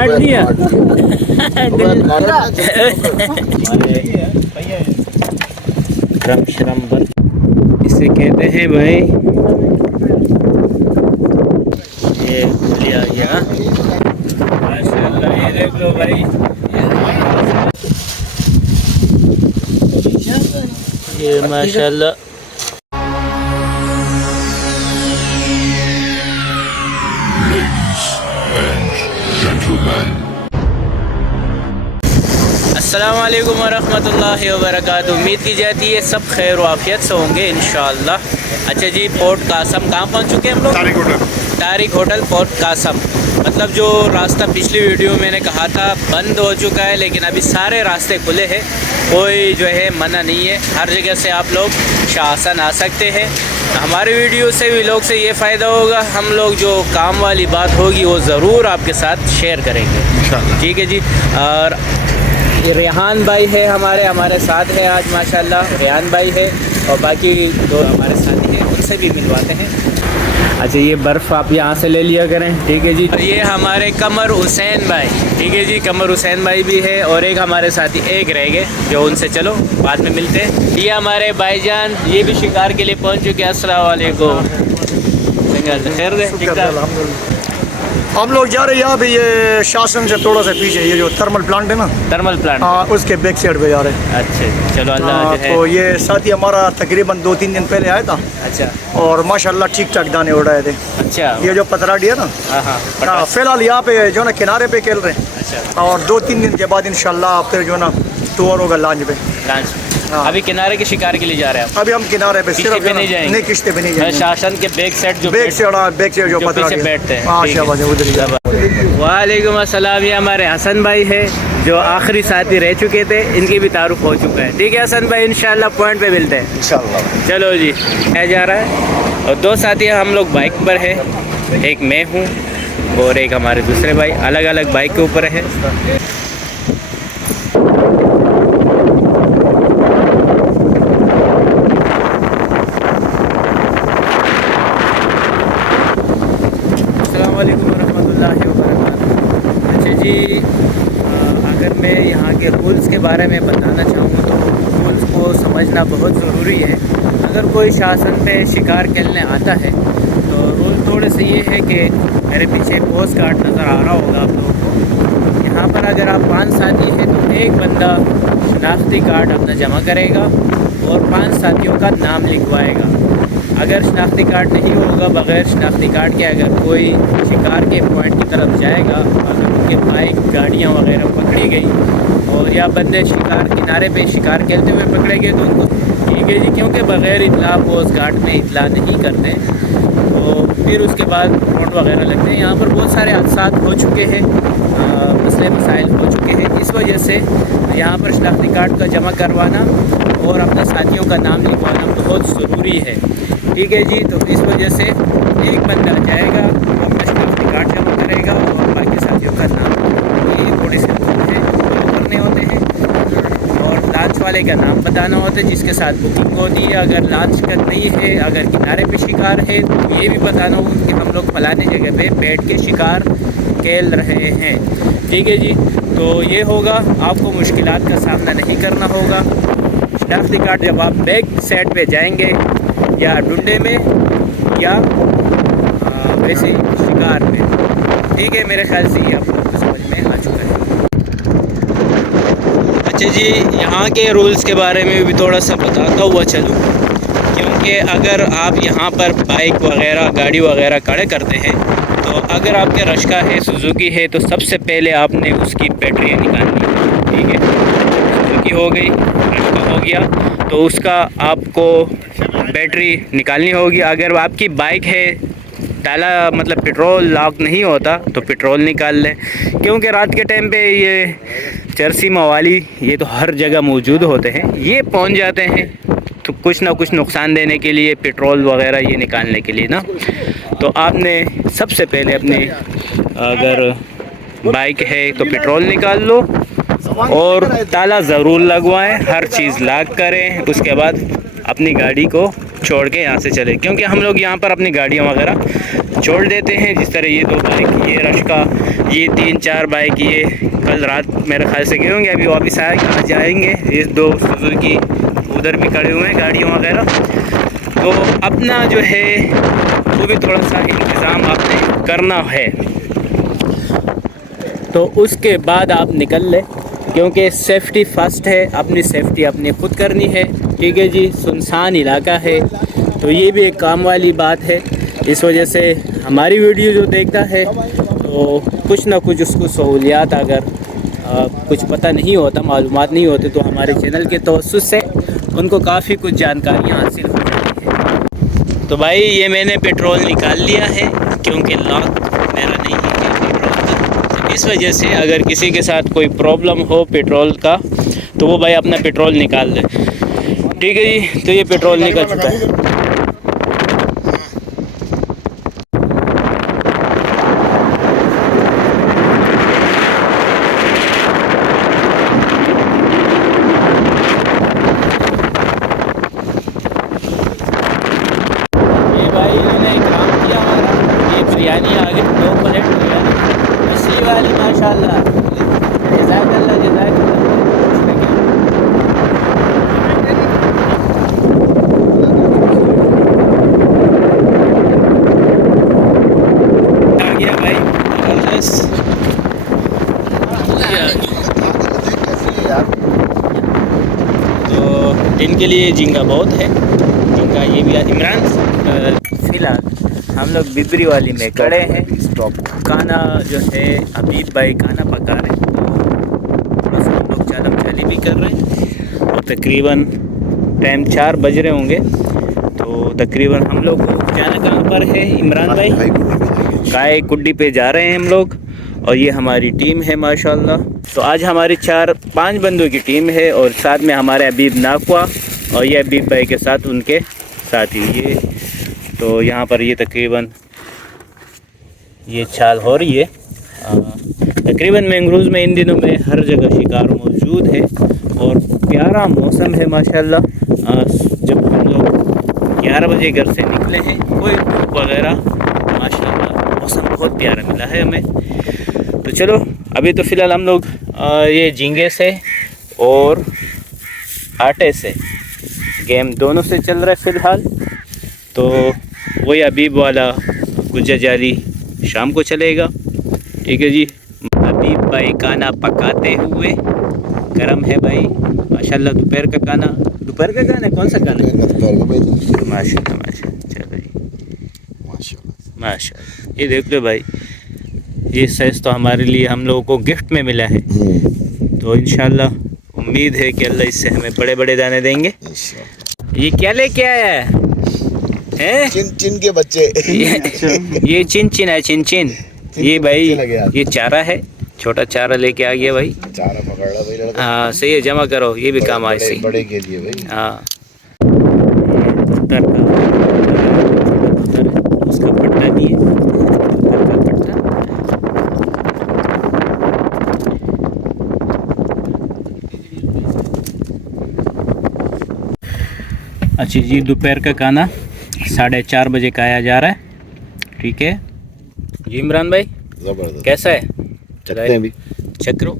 काट दिया। इसे कहते हैं भाई, ये लिया गया माशाल्लाह। ये देख लो भाई, ये माशाल्लाह। अस्सलामुअलैकुम वरहमतुल्लाहि वबरकातुहू। उम्मीद की जाती है सब खैर व आफियत से होंगे इंशाअल्लाह। अच्छा जी, पोर्ट कासम कहाँ पहुँच चुके हैं हम लोग? Tariq hotel port Qasim. मतलब जो रास्ता पिछली वीडियो में मैंने कहा था बंद हो चुका है, लेकिन अभी सारे रास्ते खुले हैं, कोई जो है मना नहीं है। हर जगह से आप लोग शाहसन आ सकते हैं। हमारे वीडियो से भी लोग से ये फ़ायदा होगा, हम लोग जो काम वाली बात होगी वो ज़रूर आपके साथ शेयर करेंगे। ठीक है जी। और रेहान भाई है हमारे साथ है आज माशाल्लाह। रेहान भाई है और बाकी दो हमारे साथी हैं, उनसे भी मिलवाते हैं। अच्छा, ये बर्फ़ आप यहाँ से ले लिया करें। ठीक है जी। और ये हमारे कमर हुसैन भाई, ठीक है जी, कमर हुसैन भाई भी है। और एक हमारे साथी एक रह गए जो, उनसे चलो बाद में मिलते हैं। ये हमारे भाईजान, ये भी शिकार के लिए पहुँच चुके हैं। अस्सलाम वालेकुम। खैर दे, हम लोग जा रहे हैं यहाँ पे, ये शासन से थोड़ा सा पीछे, ये जो थर्मल प्लांट है ना, थर्मल प्लांट, हाँ उसके बैक साइड पे जा रहे हैं। अच्छा चलो, अल्लाह जो है। तो ये साथी हमारा तकरीबन 2-3 दिन पहले आया था। अच्छा। और माशाल्लाह ठीक ठाक दाने उड़ाए थे। अच्छा। ये जो पतराडी है ना, हाँ फिलहाल यहाँ पे जो ना किनारे पे खेल रहे हैं। अच्छा। और 2-3 दिन के बाद इंशाल्लाह फिर जो ना टूर होगा लॉन्च पे। हाँ। अभी किनारे के शिकार के लिए जा रहे हैं? अभी हम किनारे पे सिर्फ नहीं जाएंगे। नहीं, किश्ते पे नहीं जाएंगे। शासन के बैक साइड जो बैक साइड जो पतराडी बैठते हैं। हाँ शाबाश, उधर ही। वालेकुम अस्सलाम। ये हमारे हसन भाई है जो आखिरी साथी रह चुके थे, इनकी भी तारुफ हो चुका है। ठीक है हसन भाई, इंशाल्लाह पॉइंट पे मिलते हैं इंशाल्लाह। चलो जी, है जा रहा है। और दो साथी हम लोग बाइक पर है, एक मैं हूँ और एक हमारे दूसरे भाई, अलग अलग बाइक के ऊपर है। अच्छा जी, अगर मैं यहाँ के रूल्स के बारे में बताना चाहूँ तो रूल्स को समझना बहुत ज़रूरी है। अगर कोई शासन पे शिकार खेलने आता है तो रूल थोड़े से ये है कि मेरे पीछे पोस्ट कार्ड नज़र आ रहा होगा आप लोगों को। यहाँ पर अगर आप 5 साथी हैं तो एक बंदा शनाख्ती कार्ड अपना जमा करेगा और 5 साथियों का नाम लिखवाएगा। अगर शनाख्ती कार्ड नहीं होगा, बग़ैर शनाख्ती कार्ड के अगर कोई शिकार के पॉइंट की तरफ जाएगा, अगर उनके बाइक गाड़ियाँ वगैरह पकड़ी गई और या बंदे शिकार किनारे पे शिकार खेलते हुए पकड़े गए तो उनको ठीक है जी, क्योंकि बग़ैर इतला पोस्ट गार्ड में इतला नहीं करते तो फिर उसके बाद नोट वगैरह लगते हैं। यहाँ पर बहुत सारे हादसात हो चुके हैं, मसले मसाइल हो चुके हैं। इस वजह से यहाँ पर शनाख्ती कार्ड का जमा करवाना और अपने साथियों का नाम लिखवाना बहुत ज़रूरी है। ठीक है जी। तो इस वजह से एक बंदा जाएगा, वो अपना शनाख्ती कार्ड जमा करेगा और बाकी साथियों का नाम, ये थोड़े से रूल हैं फॉलो करने होते हैं। और लॉन्च वाले का नाम बताना होता है जिसके साथ बुकिंग होती है। अगर लॉन्च का नहीं है, अगर किनारे पे शिकार है तो ये भी बताना होगा कि हम लोग फलाने जगह पे बैठ के शिकार खेल रहे हैं। ठीक है जी। तो ये होगा, आपको मुश्किलात का सामना नहीं करना होगा। शनाख्ती कार्ड जब आप बैक साइड पे जाएंगे या डुंडे में या वैसे शिकार में, ठीक है, मेरे ख्याल से ये आप लोगों को समझ में आ चुका है। अच्छा जी, यहाँ के रूल्स के बारे में भी थोड़ा सा बताता हुआ चलूँ, क्योंकि अगर आप यहाँ पर बाइक वगैरह गाड़ी वगैरह खड़े करते हैं तो अगर आपके रश्का है, सुजुकी है, तो सबसे पहले आपने उसकी बैटरी निकालनी है। ठीक है, सुजुकी हो गई, रश्का हो गया, तो उसका आपको बैटरी निकालनी होगी। अगर आपकी बाइक है, ताला मतलब पेट्रोल लॉक नहीं होता तो पेट्रोल निकाल लें, क्योंकि रात के टाइम पे ये चरसी मवाली ये तो हर जगह मौजूद होते हैं, ये पहुंच जाते हैं तो कुछ ना कुछ नुकसान देने के लिए पेट्रोल वगैरह ये निकालने के लिए ना, तो आपने सबसे पहले अपने अगर बाइक है तो पेट्रोल निकाल लो और ताला ज़रूर लगवाएं, हर चीज़ लॉक करें। उसके बाद अपनी गाड़ी को छोड़ के यहाँ से चले, क्योंकि हम लोग यहाँ पर अपनी गाड़ियाँ वगैरह छोड़ देते हैं। जिस तरह ये 2 बाइक, ये रश्का, ये 3-4 बाइक, ये कल रात मेरे ख्याल से गए होंगे, अभी वापस आ जाएंगे। ये 2 सुजुकी उधर भी खड़े हुए हैं गाड़ियों वगैरह। तो अपना जो है वो भी थोड़ा सा इंतज़ाम आपने करना है, तो उसके बाद आप निकल लें, क्योंकि सेफ्टी फ़र्स्ट है। अपनी सेफ्टी अपनी खुद करनी है, ठीक है जी। सुनसान इलाका है, तो ये भी एक काम वाली बात है। इस वजह से हमारी वीडियो जो देखता है तो कुछ ना कुछ उसको सहूलियात, अगर कुछ पता नहीं होता, मालूमात नहीं होते, तो हमारे चैनल के तवस्सुस से उनको काफ़ी कुछ जानकारियाँ हासिल हो जाती हैं। तो भाई ये मैंने पेट्रोल निकाल लिया है, क्योंकि लॉक मेरा नहीं है पेट्रोल का। इस वजह से अगर किसी के साथ कोई प्रॉब्लम हो पेट्रोल का, तो वो भाई अपना पेट्रोल निकाल दे, ठीक है जी। तो ये पेट्रोल निकल चुका है। बिरयानी आ गई, 2 प्लेट बिरयानी मछली वाली, माशाल्लाह, जज़ाकल्लाह जज़ाकल्लाह। आ गया भाई ज़बरदस्त। तो इनके लिए झींगा बहुत है, झींगा ये भी। इमरान फ़िलहाल हम लोग बिबरी वाली में खड़े हैं। स्टॉप खाना जो है हबीब भाई खाना पका रहे हैं, तो थोड़ा सा हम लोग चालम चाली भी कर रहे हैं। और तकरीबन टाइम 4 बज रहे होंगे, तो तकरीबन हम लोग जाना कहाँ पर है इमरान भाई? गाय कुड्डी पे जा रहे हैं हम लोग, और ये हमारी टीम है माशाल्लाह। तो आज हमारी 4-5 बंदों की टीम है, और साथ में हमारे हबीब नाकवा, और ये हबीब भाई के साथ उनके साथी ये। तो यहाँ पर ये तकरीबन ये छाल हो रही है। तकरीबन मैंग्रोव्स में इन दिनों में हर जगह शिकार मौजूद है, और प्यारा मौसम है माशाल्लाह। जब हम लोग 11 बजे घर से निकले हैं, कोई धूप वगैरह, माशाल्लाह मौसम बहुत प्यारा मिला है हमें। तो चलो अभी तो फ़िलहाल हम लोग ये झींगे से और आटे से गेम दोनों से चल रहा है फ़िलहाल। तो वही हबीब वाला गुज्जा जाली शाम को चलेगा, ठीक है जी। हबीब भाई खाना पकाते हुए, गरम है भाई माशाल्लाह। दोपहर का खाना कौन सा खाना है? माशाल्लाह माशाल्लाह, चलो जी माशाल्लाह। ये देख लो भाई, ये सैस तो हमारे लिए हम लोगों को गिफ्ट में मिला है, तो इंशाल्लाह उम्मीद है कि अल्लाह इससे हमें बड़े बड़े दाने देंगे। ये क्या लेके आया है? चिन के बच्चे। ये चिन है, चिन। ये भाई ये चारा है, छोटा चारा लेके आ गया भाई। चारा पकड़ ला भाई लड़का। हाँ सही है, जमा करो, ये भी काम आए सही। बड़े के लिए भाई। हाँ उसका पट्टा नहीं है, पट्टा। अच्छा जी, दोपहर का खाना 4:30 बजे खाया जा रहा है, ठीक है जी। इमरान भाई जबरदस्त, कैसा है? चलते हैं भी, चक्रो।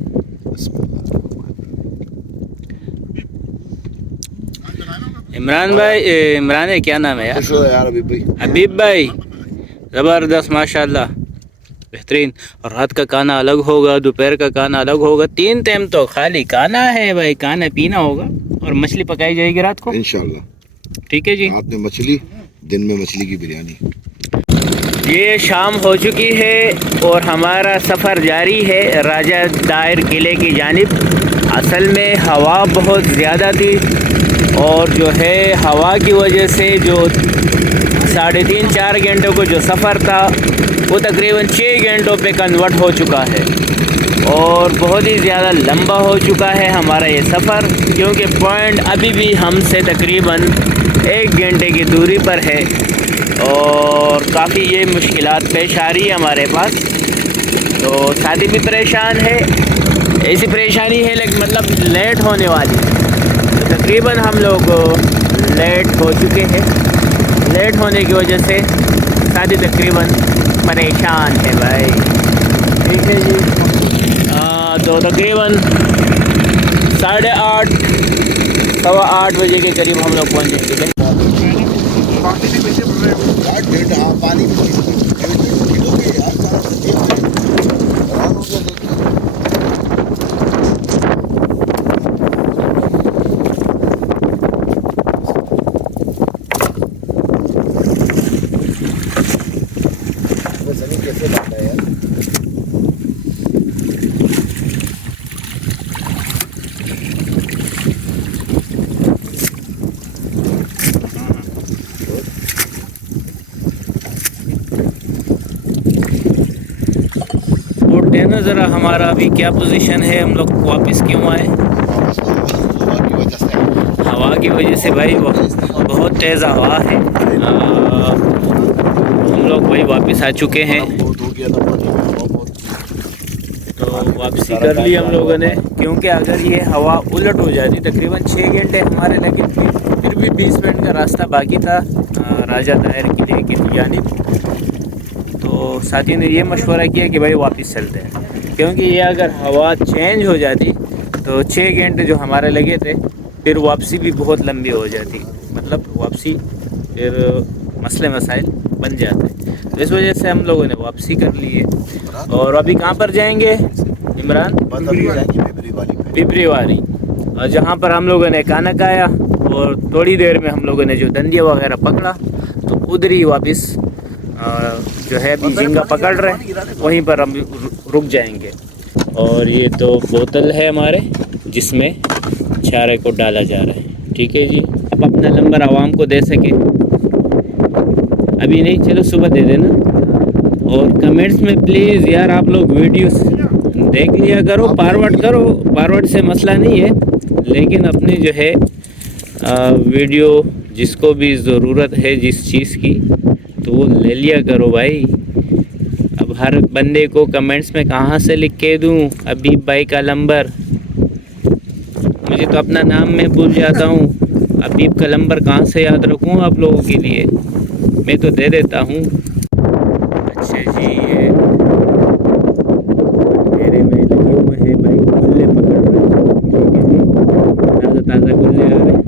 इमरान भाई, इमरान है क्या नाम है यार? यार हबीब भाई ज़बरदस्त माशाल्लाह, बेहतरीन। और रात का खाना अलग होगा, दोपहर का खाना अलग होगा, 3 टाइम तो खाली खाना है भाई, खाना पीना होगा। और मछली पकाई जाएगी रात को इंशाल्लाह, ठीक है जी। रात में मछली, दिन में मछली की बिरयानी। ये शाम हो चुकी है और हमारा सफ़र जारी है राजा दायर किले की जानिब। असल में हवा बहुत ज़्यादा थी, और जो है हवा की वजह से जो 3.5-4 घंटों को जो सफ़र था वो तकरीबन 6 घंटों पे कन्वर्ट हो चुका है, और बहुत ही ज़्यादा लंबा हो चुका है हमारा ये सफ़र, क्योंकि पॉइंट अभी भी हमसे तकरीबन 1 घंटे की दूरी पर है, और काफ़ी ये मुश्किलात पेश आ रही है हमारे पास। तो साथी भी परेशान है, ऐसी परेशानी है लेकिन मतलब लेट होने वाली है। तो तकरीबन हम लोग लेट हो चुके हैं। लेट होने की वजह से शादी तकरीबन परेशान है भाई। ठीक है जी। तो तकरीबन 8:30 सवा 8 बजे के करीब हम लोग पहुँचेंगे। पानी कैसे लगता है यार। और देना ज़रा हमारा अभी क्या पोजीशन है, हम लोग वापस क्यों आए? हवा की वजह से भाई बहुत तेज़ हवा है। हम लोग भाई वापस आ चुके हैं। तो वापसी कर ली हम लोगों ने, क्योंकि अगर ये हवा उलट हो जाती तकरीबन 6 घंटे हमारे लगे, फिर भी 20 मिनट का रास्ता बाकी था राजा दायर किले की जानिब। तो साथियों ने ये मशवरा किया कि भाई वापस चलते हैं, क्योंकि ये अगर हवा चेंज हो जाती तो 6 घंटे जो हमारे लगे थे फिर वापसी भी बहुत लंबी हो जाती, मतलब वापसी फिर मसले मसाइल बन जाते हैं। तो इस वजह से हम लोगों ने वापसी कर ली है। और अभी कहाँ पर जाएंगे इमरान? पिपरी वाली, और जहाँ पर हम लोगों ने खाना खाया और थोड़ी देर में हम लोगों ने जो दंदिया वगैरह पकड़ा तो उधर ही वापस जो है अभी झींगा पकड़ रहे हैं, वहीं पर हम रुक जाएंगे। और ये तो बोतल है हमारे जिसमें चारे को डाला जा रहा है। ठीक है जी। आप अपना नंबर आवाम को दे सके, अभी नहीं, चलो सुबह दे देना। और कमेंट्स में प्लीज़ यार आप लोग वीडियोस देख लिया करो, फॉरवर्ड करो, फॉरवर्ड से मसला नहीं है, लेकिन अपने जो है वीडियो जिसको भी ज़रूरत है जिस चीज़ की तो वो ले लिया करो भाई। अब हर बंदे को कमेंट्स में कहाँ से लिख के दूँ अबीब भाई का नंबर? मुझे तो अपना नाम मैं भूल जाता हूँ, अबीब का नंबर कहाँ से याद रखूँ आप लोगों के लिए? मैं तो दे देता हूँ। अच्छा जी, ये मेरे में लगे हुए हैं भाई, गुल्ले पकड़ रहे हैं। ठीक है जी, ताज़ा ताज़ा गुल्ले आ रहे हैं,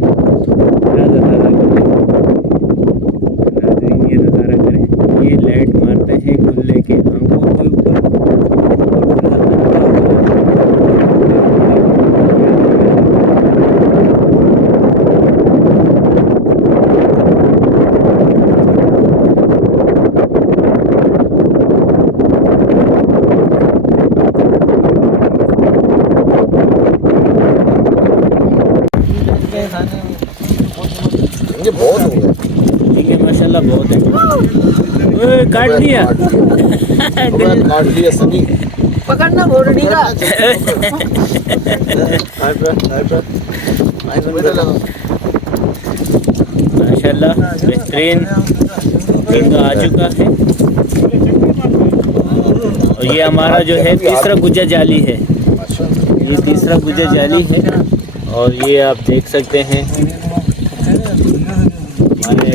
ताज़ा ताज़ा गुल्ले। नाज़रीन ये नज़ारा करें, ये लाइट मारते हैं गुल्ले के आंखों के ऊपर। ये बहुत हो गया। ठीक है, माशाल्लाह बहुत है। ओए काट दिया, काट दिया सनी। पकड़ना बोलनी का। माशाल्लाह बेहतरीन झींगा आ चुका है। और ये हमारा जो है तीसरा गुज्जा जाली है, ये तीसरा गुज्जा जाली है। और ये आप देख सकते हैं हमारे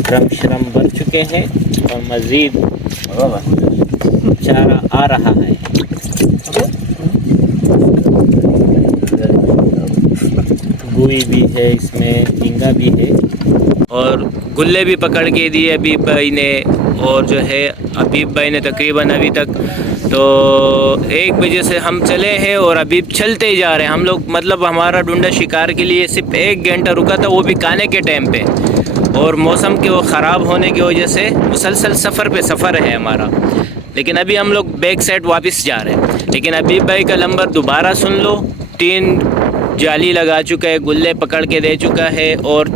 ड्रम श्रम भर चुके हैं और मज़ीद चारा आ रहा है। गुई भी है इसमें, झींगा भी है और गुल्ले भी पकड़ के दिए अबीब भाई ने। और जो है अबीब भाई ने तकरीबन अभी तक तो 1 बजे से हम चले हैं और अभी चलते ही जा रहे हैं हम लोग। मतलब हमारा डुंडा शिकार के लिए सिर्फ 1 घंटा रुका था, वो भी खाने के टाइम पे, और मौसम के वो ख़राब होने की वजह से मुसलसल सफ़र है हमारा। लेकिन अभी हम लोग बैक साइड वापस जा रहे हैं। लेकिन अबीब भाई का नंबर दोबारा सुन लो, 3 जाली लगा चुका है, गुल्ले पकड़ के दे चुका है और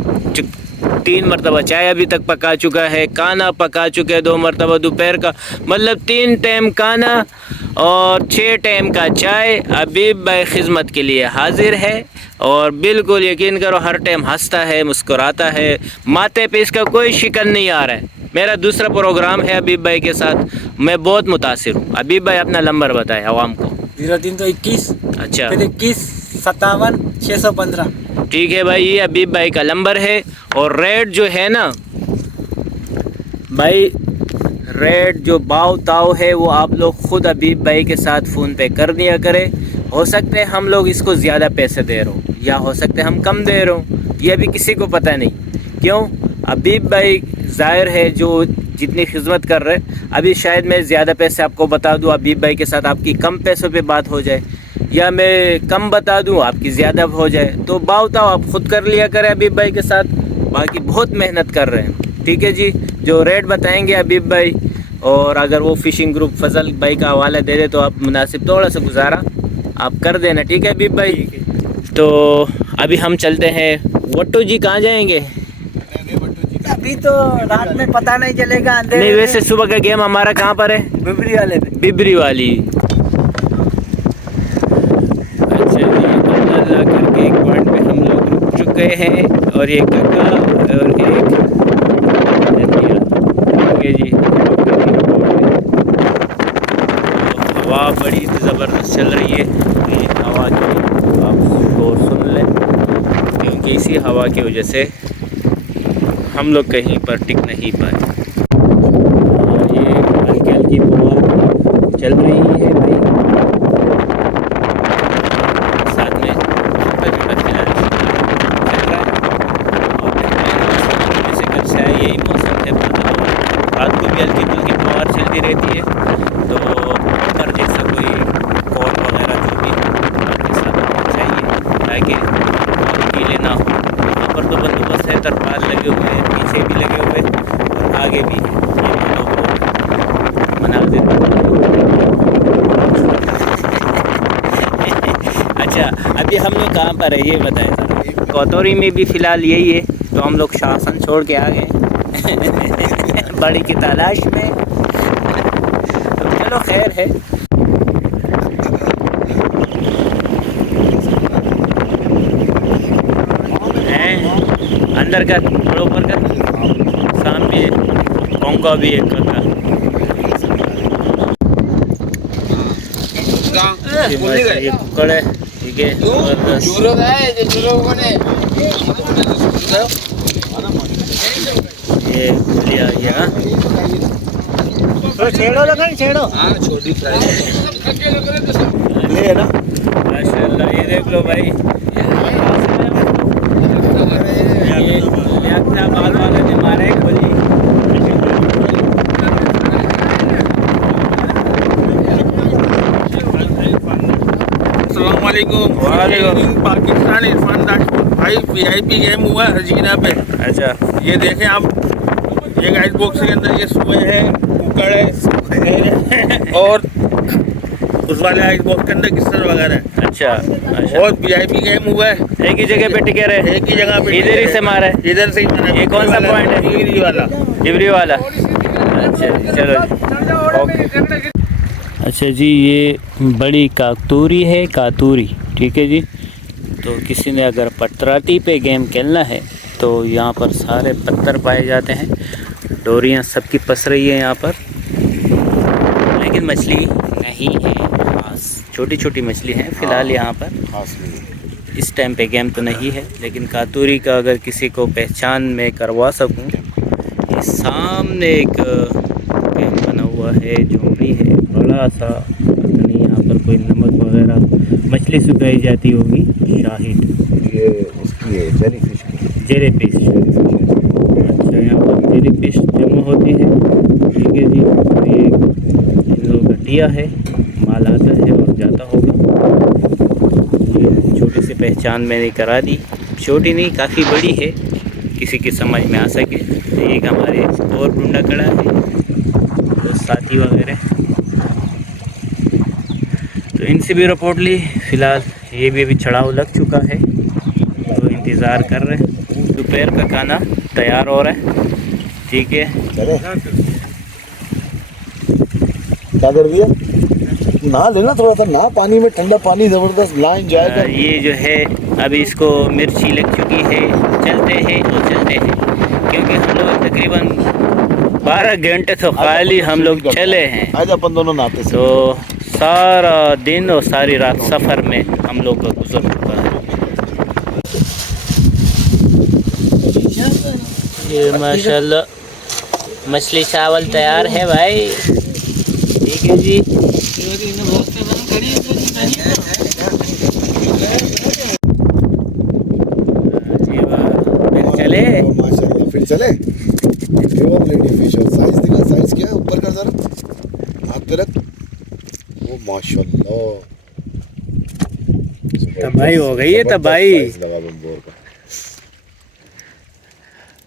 3 मरतबा चाय अभी तक पका चुका है, खाना पका चुके हैं 2 मरतबा दोपहर का, मतलब 3 टाइम खाना और 6 टाइम का चाय। अबीब भाई खिदमत के लिए हाजिर है और बिल्कुल यकीन करो हर टाइम हंसता है, मुस्कुराता है, माथे पे इसका कोई शिकन नहीं आ रहा है। मेरा दूसरा प्रोग्राम है अबीब भाई के साथ, मैं बहुत मुतासिर हूँ। अबीब भाई अपना नंबर बताए आवाम को। 0321। अच्छा, 21 57 615। ठीक है भाई, ये हबीब भाई का नंबर है। और रेट जो है ना भाई, रेट जो भाव ताव है वो आप लोग ख़ुद हबीब भाई के साथ फ़ोन पे कर दिया करें। हो सकते हैं हम लोग इसको ज़्यादा पैसे दे रहे हो या हो सकते हैं हम कम दे रहे हो, ये अभी किसी को पता नहीं। क्यों? हबीब भाई ज़ाहिर है जो जितनी खिदमत कर रहे, अभी शायद मैं ज़्यादा पैसे आपको बता दूं, हबीब भाई के साथ आपकी कम पैसों पे बात हो जाए, या मैं कम बता दूं आपकी ज़्यादा हो जाए। तो भाव ताव आप ख़ुद कर लिया करें हबीब भाई के साथ, बाकी बहुत मेहनत कर रहे हैं। ठीक है जी, जो रेट बताएंगे हबीब भाई, और अगर वो फ़िशिंग ग्रुप फजल भाई का हवाला दे दे तो आप मुनासिब थोड़ा सा गुजारा आप कर देना। ठीक है हबीब भाई? तो अभी हम चलते हैं। वट्टू जी कहाँ जाएंगे? अभी तो रात में पता नहीं चलेगा, नहीं वैसे सुबह का गेम हमारा कहाँ पर है? बिबरी वाले पे। बिबरी वाली। अच्छा जी, अल्लाह करके एक पॉइंट पे हम लोग रुक चुके हैं, और ये काका और एक जी। हवा बड़ी ज़बरदस्त चल रही है, ये हवा की आपको सुन लें, क्योंकि इसी हवा की वजह से हम लोग कहीं पर टिक नहीं पाए। और ये हल्की हल्की हवा चल रही है भाई, साथ में छोटा छोटा खिलाड़ी चल रहा है। और जैसे कल से यही मौसम है, रात को भी हल्की फुल्की फवार चलती रहती है। तो ऊपर जैसा कोई कोट वगैरह जो भी आपके साथ होना चाहिए ताकि गीले ना हो। यहाँ पर तो बंदोबस्त है, तरपाल लगे हुए हैं, पीछे भी लगे हुए और आगे भी मनाजिर। अच्छा, अभी हम लोग कहाँ पर है ये बताएं सर? कौतौरी में भी फ़िलहाल यही है, तो हम लोग शासन छोड़ के आ गए बड़ी की तलाश में। तो चलो खैर है। अंदर का थोड़ा ऊपर का सामने कोंगा भी एक का ये कुकड़ है। ठीक है, ये लिया ये तो छेड़ो लगा, छेड़ो छोटी फ्राई ले ना। माशाल्लाह, ये देख लो भाई, ये अपना बाल वाला ने मारा है गोली। वालेकुम। पाकिस्तान इरफान राजपूत भाई VIP गेम हुआ है हजीना पे। अच्छा, ये देखें आप, एक आइस बॉक्स के अंदर ये सुए हैं, कुकड़ है और उस वाले आइस बॉक्स के अंदर किस्सर वगैरह है। अच्छा, बहुत VIP गेम हुआ है। एक ही जगह पे टिके रहे, एक ही जगह पे इधर ही से मारा है। इधर से ही मारा। ये कौन सा पॉइंट है? टिहरी वाला। डिबरी वाला। अच्छा चलो ओके। अच्छा जी, ये बड़ी कातूरी है, कातूरी। ठीक है जी, तो किसी ने अगर पटराटी पे गेम खेलना है तो यहाँ पर सारे पत्थर पाए जाते हैं, डोरियाँ सबकी पस रही है यहाँ पर, लेकिन मछली नहीं है खास, छोटी छोटी मछली हैं फ़िलहाल यहाँ पर। खास नहीं। इस टाइम पे गेम तो नहीं है, लेकिन कातूरी का अगर किसी को पहचान में करवा सकूं, ये सामने एक गेम बना हुआ है, झोंपड़ी है बड़ा सा, पता नहीं यहाँ पर कोई नमक वगैरह मछली सुखाई जाती होगी, शाहिद। ये उसकी है जेली फिश की। जेरे फिश। अच्छा, यहाँ पर जेरी फिश जमा होती है। ठीक है जी, ये इन लोगों का टिया है, माल आता है और जाता होगा। ये छोटी सी पहचान मैंने करा दी, छोटी नहीं काफ़ी बड़ी है, किसी की समझ में आ सके। एक हमारे और ढूंढा खड़ा है, तो साथी वगैरह, तो इनसे भी रिपोर्ट ली। फ़िलहाल ये भी अभी चढ़ाव लग चुका है, तो इंतज़ार कर रहे हैं। दोपहर का खाना तैयार हो रहा है। ठीक है, चले क्या कर दिया? नहा लेना थोड़ा सा, नहा पानी में, ठंडा पानी ज़बरदस्त, ना एंजॉय कर। ये जो है अभी इसको मिर्ची लग चुकी है, चलते हैं तो चलते हैं, क्योंकि हम लोग तकरीबन 12 घंटे तो खाली हम लोग चले हैं। आज अपन दोनों नहाते तो सारा दिन और सारी रात सफ़र में हम लोग का गुजर चुका है। ये माशाल्लाह मछली चावल तैयार है भाई। ठीक है जी। चले माशाल्लाह फिर चले। प्योर लेडी फिश और साइज दिखा, साइज क्या है ऊपर कर जरा, हाथ पे रख। वो माशाल्लाह तबाही हो गई है, तबाही। साइज लगा बम्बोर का।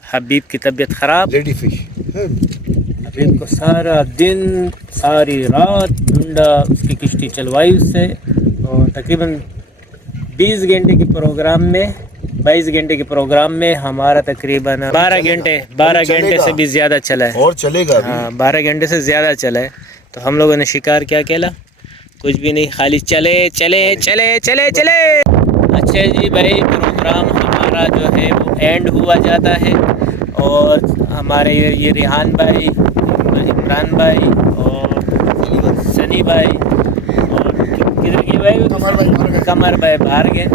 हबीब की तबीयत ख़राब। लेडी फिश हबीब को सारा दिन सारी रात ढूंढा, उसकी किश्ती चलवाई उससे, और तकरीबन 20 घंटे के प्रोग्राम में 22 घंटे के प्रोग्राम में हमारा तकरीबन 12 घंटे से भी ज़्यादा चला है। और चलेगा भी। हाँ 12 घंटे से ज़्यादा चला है। तो हम लोगों ने शिकार क्या कहला, कुछ भी नहीं, खाली चले चले चले चले चले। अच्छा जी भाई, प्रोग्राम हमारा जो है वो एंड हुआ जाता है, और हमारे ये रिहान भाई, इमरान भाई और सनी भाई और किधर के भाई, कमर भाई बाहर गए।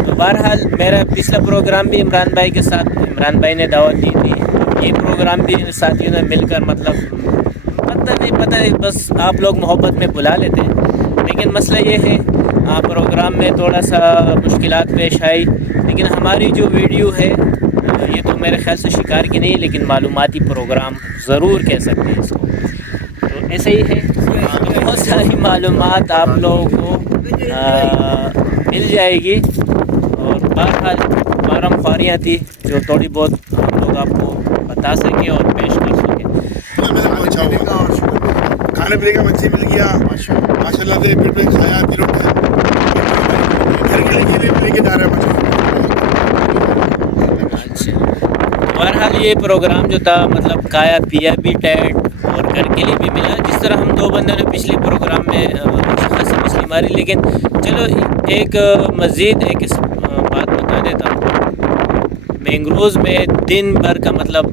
तो बहरहाल मेरा पिछला प्रोग्राम भी इमरान भाई के साथ, इमरान भाई ने दावत दी थी। ये प्रोग्राम भी साथियों ने मिलकर, मतलब पता नहीं बस आप लोग मोहब्बत में बुला लेते हैं। लेकिन मसला ये है, प्रोग्राम में थोड़ा सा मुश्किलात पेश आई, लेकिन हमारी जो वीडियो है ये तो मेरे ख्याल से शिकार की नहीं, लेकिन मालूमाती प्रोग्राम ज़रूर कह सकते हैं इसको। तो ऐसे ही है, बहुत सारी मालूमात आप लोगों को मिल जाएगी। और बहरहाल फारम फारियाँ थी जो थोड़ी बहुत हम लोग आपको बता सकें और पेश कर सकें। खाने पीने का मच्छी मिल गया माशाल्लाह से, फिर खाया दिलों में घर के लिए लेके जा रहे हैं मछली। अच्छा, बहरहाल ये प्रोग्राम जो था, मतलब खाया पिया भी टैट और घर के लिए भी मिला। जिस तरह हम 2 बंदों ने पिछले प्रोग्राम में अच्छी खासी मछली मारी, लेकिन चलो एक मज़ीद एक बात बता देता हूँ। मैंग्रोव्स में दिन भर का, मतलब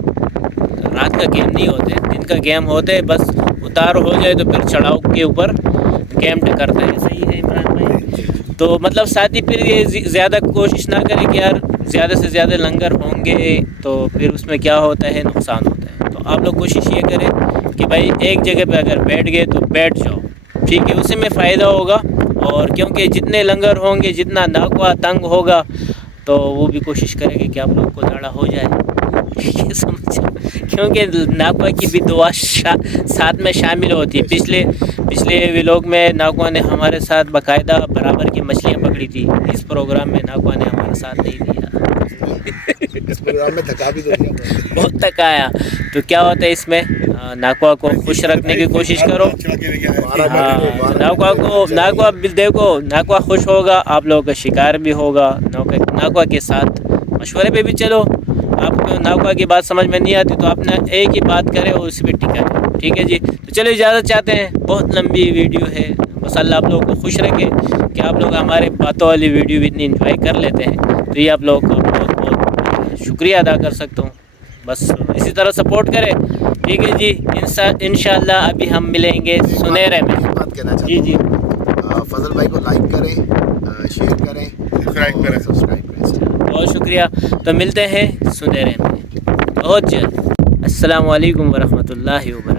रात का गेम नहीं होते, दिन का गेम होते है। बस उतार हो जाए तो फिर चढ़ाव के ऊपर गेम करते हैं। सही है इमरान भाई। तो मतलब साथी फिर ये ज़्यादा कोशिश ना करें कि यार ज़्यादा से ज़्यादा लंगर होंगे तो फिर उसमें क्या होता है, नुकसान होता है। तो आप लोग कोशिश ये करें कि भाई एक जगह पे अगर बैठ गए तो बैठ जाओ, ठीक है, उससे में फ़ायदा होगा। और क्योंकि जितने लंगर होंगे, जितना नाकवा तंग होगा, तो वो भी कोशिश करेंगे कि आप लोग को लड़ा हो जाए। ये समझो, क्योंकि नाकवा की भी दुआ साथ में शामिल होती है। पिछले व्लॉग में नाकवा ने हमारे साथ बाकायदा बराबर की मछलियाँ पकड़ी थी। इस प्रोग्राम में नाकवा ने हमारा साथ नहीं दिया। इस प्रोग्राम में थका भी तो दिया, बहुत थकाया। तो क्या होता है इसमें, नाकवा को खुश रखने की कोशिश करो। नाकवा देखो, नाकवा खुश होगा, आप लोगों का शिकार भी होगा। नाकवा के साथ मशवरे पे भी चलो। आपको नाकवा की बात समझ में नहीं आती तो आपने एक ही बात करें और उस पर टिका है, ठीक है जी। तो चलो इजाज़त चाहते हैं, बहुत लंबी वीडियो है। बस अल्लाह आप लोगों को खुश रखे कि आप लोग हमारे बातों वाली वीडियो भी इतनी इंजॉय कर लेते हैं। तो ये आप लोगों का बहुत बहुत शुक्रिया अदा कर सकता हूँ। बस इसी तरह सपोर्ट करें, ठीक है जी। इंशाअल्लाह अभी हम मिलेंगे सुनहरे में। बात कहना चाहता जी जी, फजल भाई को लाइक करें, शेयर करें, सब्सक्राइब करें। बहुत शुक्रिया। तो मिलते हैं सुनहरे में बहुत जल्द। अस्सलामु अलैकुम वरहमतुल्लाहि वबरकातुहू।